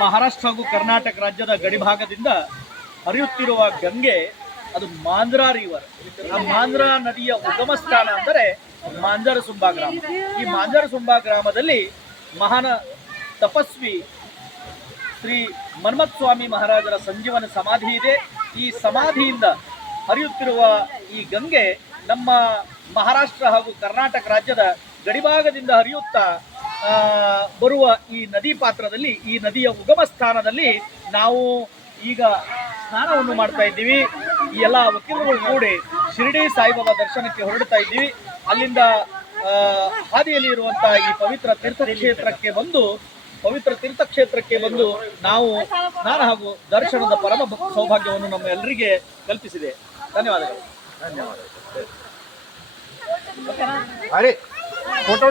ಮಹಾರಾಷ್ಟ್ರ ಹಾಗೂ ಕರ್ನಾಟಕ ರಾಜ್ಯದ ಗಡಿಭಾಗದಿಂದ ಹರಿಯುತ್ತಿರುವ ಗಂಗೆ ಅದು ಮಾಂಜ್ರಾ ರಿವರ್. ಆ ಮಾಂಜ್ರಾ ನದಿಯ ಉಗಮ ಸ್ಥಾನ ಅಂದರೆ ಮಾಂಜರಸುಂಬಾ ಗ್ರಾಮ. ಈ ಮಾಂಜರಸುಂಬಾ ಗ್ರಾಮದಲ್ಲಿ ಮಹಾನ್ ತಪಸ್ವಿ ಶ್ರೀ ಮನ್ಮಥ ಸ್ವಾಮಿ ಮಹಾರಾಜರ ಸಂಜೀವನ ಸಮಾಧಿ ಇದೆ. ಈ ಸಮಾಧಿಯಿಂದ ಹರಿಯುತ್ತಿರುವ ಈ ಗಂಗೆ ನಮ್ಮ ಮಹಾರಾಷ್ಟ್ರ ಹಾಗೂ ಕರ್ನಾಟಕ ರಾಜ್ಯದ ಗಡಿಭಾಗದಿಂದ ಹರಿಯುತ್ತಾ ಬರುವ ಈ ನದಿ ಪಾತ್ರದಲ್ಲಿ, ಈ ನದಿಯ ಉಗಮ ಸ್ಥಾನದಲ್ಲಿ ನಾವು ಈಗ ಸ್ನಾನವನ್ನು ಮಾಡ್ತಾ ಇದ್ದೀವಿ. ಈ ಎಲ್ಲ ವಕೀಲರುಗಳು ಕೂಡಿ ಶಿರಡಿ ಸಾಯಿಬಾಬಾ ದರ್ಶನಕ್ಕೆ ಹೊರಡ್ತಾ ಇದ್ದೀವಿ. ಅಲ್ಲಿಂದ ಹಾದಿಯಲ್ಲಿ ಇರುವಂತಹ ಈ ಪವಿತ್ರ ತೀರ್ಥಕ್ಷೇತ್ರಕ್ಕೆ ಬಂದು ನಾವು ಸ್ನಾನ ಹಾಗೂ ದರ್ಶನದ ಪರಮ ಸೌಭಾಗ್ಯವನ್ನು ನಮ್ಮ ಎಲ್ಲರಿಗೆ ಕಲ್ಪಿಸಿದೆ. ಧನ್ಯವಾದಗಳು. ಅರೆ ಫೋಟೋ